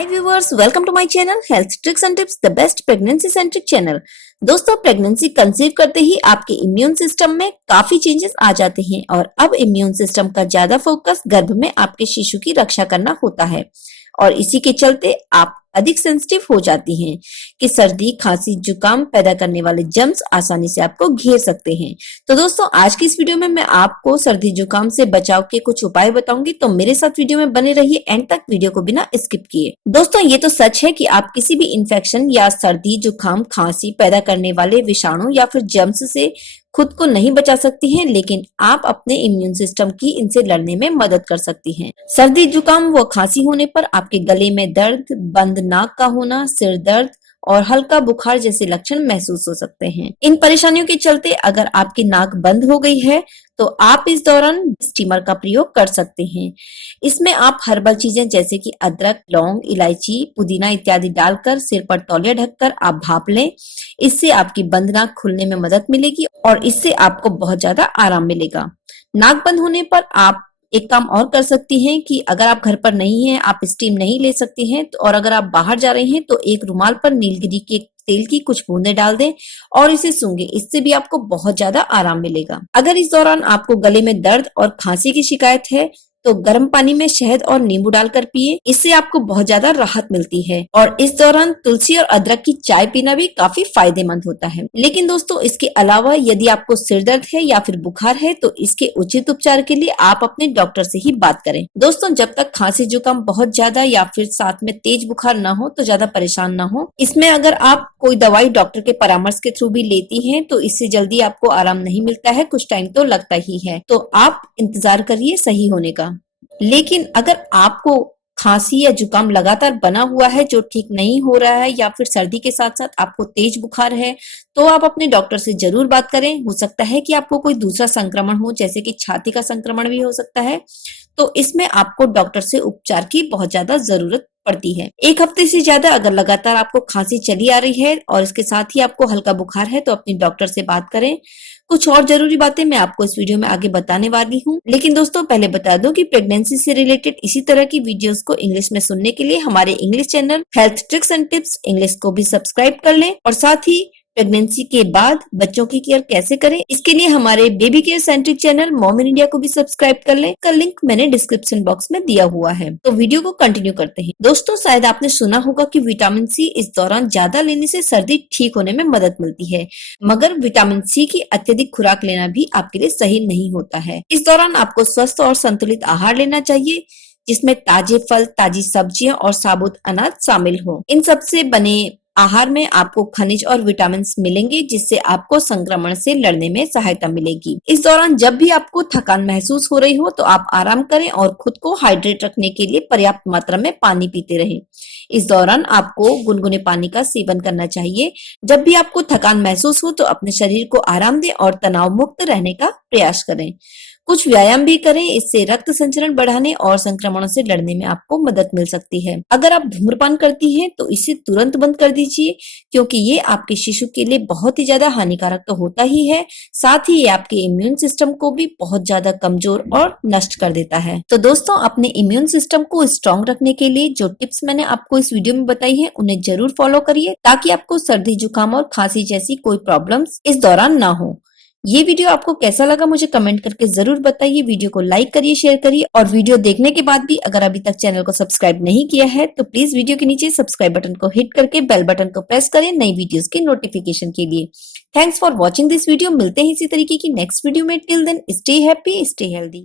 Hi viewers, welcome to my channel health tricks and tips, the best pregnancy centric channel. दोस्तों, pregnancy conceive करते ही आपके immune system में काफी changes आ जाते हैं और अब इम्यून सिस्टम का ज्यादा फोकस गर्भ में आपके शिशु की रक्षा करना होता है और इसी के चलते आप अधिक सेंसिटिव हो जाती हैं कि सर्दी, खांसी, जुकाम पैदा करने वाले जर्म्स आसानी से आपको घेर सकते हैं। तो दोस्तों, आज की इस वीडियो में मैं आपको सर्दी जुकाम से बचाव के कुछ उपाय बताऊंगी, तो मेरे साथ वीडियो में बने रहिए एंड तक, वीडियो को बिना स्किप किए। दोस्तों, ये तो सच है कि आप किसी भी इन्फेक्शन या सर्दी, जुकाम, खांसी पैदा करने वाले विषाणु या फिर जर्म्स से खुद को नहीं बचा सकती हैं, लेकिन आप अपने इम्यून सिस्टम की इनसे लड़ने में मदद कर सकती हैं। सर्दी, जुकाम व खांसी होने पर आपके गले में दर्द, बंद नाक का होना, सिर दर्द और हल्का बुखार जैसे लक्षण महसूस हो सकते हैं। इन परेशानियों के चलते अगर आपकी नाक बंद हो गई है तो आप इस दौरान स्टीमर का प्रयोग कर सकते हैं। इसमें आप हर्बल चीजें जैसे कि अदरक, लौंग, इलायची, पुदीना इत्यादि डालकर सिर पर तौलिया ढककर आप भाप लें। इससे आपकी बंद नाक खुलने में मदद मिलेगी और इससे आपको बहुत ज्यादा आराम मिलेगा। नाक बंद होने पर आप एक काम और कर सकती हैं कि अगर आप घर पर नहीं हैं, आप स्टीम नहीं ले सकती हैं, तो और अगर आप बाहर जा रहे हैं तो एक रुमाल पर नीलगिरी के तेल की कुछ बूंदें डाल दें और इसे सूंघें। इससे भी आपको बहुत ज्यादा आराम मिलेगा। अगर इस दौरान आपको गले में दर्द और खांसी की शिकायत है तो गर्म पानी में शहद और नींबू डालकर पिए। इससे आपको बहुत ज्यादा राहत मिलती है और इस दौरान तुलसी और अदरक की चाय पीना भी काफी फायदेमंद होता है। लेकिन दोस्तों, इसके अलावा यदि आपको सिर दर्द है या फिर बुखार है तो इसके उचित उपचार के लिए आप अपने डॉक्टर से ही बात करें। दोस्तों, जब तक खांसी जुकाम बहुत ज्यादा या फिर साथ में तेज बुखार ना हो तो ज्यादा परेशान ना हो। इसमें अगर आप कोई दवाई डॉक्टर के परामर्श के थ्रू भी लेती हैं तो इससे जल्दी आपको आराम नहीं मिलता है, कुछ टाइम तो लगता ही है। तो आप इंतजार करिए सही होने का। लेकिन अगर आपको खांसी या जुकाम लगातार बना हुआ है जो ठीक नहीं हो रहा है या फिर सर्दी के साथ साथ आपको तेज बुखार है तो आप अपने डॉक्टर से जरूर बात करें। हो सकता है कि आपको कोई दूसरा संक्रमण हो, जैसे कि छाती का संक्रमण भी हो सकता है, तो इसमें आपको डॉक्टर से उपचार की बहुत ज्यादा जरूरत पड़ती है। एक हफ्ते से ज्यादा अगर लगातार आपको खांसी चली आ रही है और इसके साथ ही आपको हल्का बुखार है तो अपने डॉक्टर से बात करें। कुछ और जरूरी बातें मैं आपको इस वीडियो में आगे बताने वाली हूँ, लेकिन दोस्तों पहले बता दूं कि प्रेगनेंसी से रिलेटेड इसी तरह की वीडियोस को इंग्लिश में सुनने के लिए हमारे English channel health tricks and tips English को भी सब्सक्राइब कर लें और साथ ही प्रेगनेंसी के बाद बच्चों की केयर कैसे करें इसके लिए हमारे baby care centric channel mom in India को भी सब्सक्राइब कर लें। का लिंक मैंने डिस्क्रिप्शन बॉक्स में दिया हुआ है। तो वीडियो को कंटिन्यू करते हैं। दोस्तों, शायद आपने सुना होगा कि विटामिन सी इस दौरान ज्यादा लेने से सर्दी ठीक होने में मदद मिलती है, मगर विटामिन सी की अत्यधिक खुराक लेना भी आपके लिए सही नहीं होता है। इस दौरान आपको स्वस्थ और संतुलित आहार लेना चाहिए जिसमें ताजे फल, ताजी सब्जियां और साबुत अनाज शामिल हो। इन सबसे बने आहार में आपको खनिज और विटामिन मिलेंगे जिससे आपको संक्रमण से लड़ने में सहायता मिलेगी। इस दौरान जब भी आपको थकान महसूस हो रही हो तो आप आराम करें और खुद को हाइड्रेट रखने के लिए पर्याप्त मात्रा में पानी पीते रहें। इस दौरान आपको गुनगुने पानी का सेवन करना चाहिए। जब भी आपको थकान महसूस हो तो अपने शरीर को आराम दें और तनाव मुक्त रहने का प्रयास करें। कुछ व्यायाम भी करें, इससे रक्त संचरण बढ़ाने और संक्रमणों से लड़ने में आपको मदद मिल सकती है। अगर आप धूम्रपान करती हैं तो इसे तुरंत बंद कर दीजिए, क्योंकि ये आपके शिशु के लिए बहुत ही ज्यादा हानिकारक तो होता ही है, साथ ही ये आपके इम्यून सिस्टम को भी बहुत ज्यादा कमजोर और नष्ट कर देता है। तो दोस्तों, अपने इम्यून सिस्टम को स्ट्रॉन्ग रखने के लिए जो टिप्स मैंने आपको इस वीडियो में बताई है उन्हें जरूर फॉलो करिए ताकि आपको सर्दी, जुकाम और खांसी जैसी कोई प्रॉब्लम्स इस दौरान ना हो। ये वीडियो आपको कैसा लगा मुझे कमेंट करके जरूर बताइए। वीडियो को लाइक करिए, शेयर करिए और वीडियो देखने के बाद भी अगर अभी तक चैनल को सब्सक्राइब नहीं किया है तो प्लीज वीडियो के नीचे सब्सक्राइब बटन को हिट करके बेल बटन को प्रेस करें नई वीडियोस की नोटिफिकेशन के लिए। Thanks for watching this video. मिलते हैं इसी तरीके की नेक्स्ट वीडियो में। Till then stay happy, stay healthy.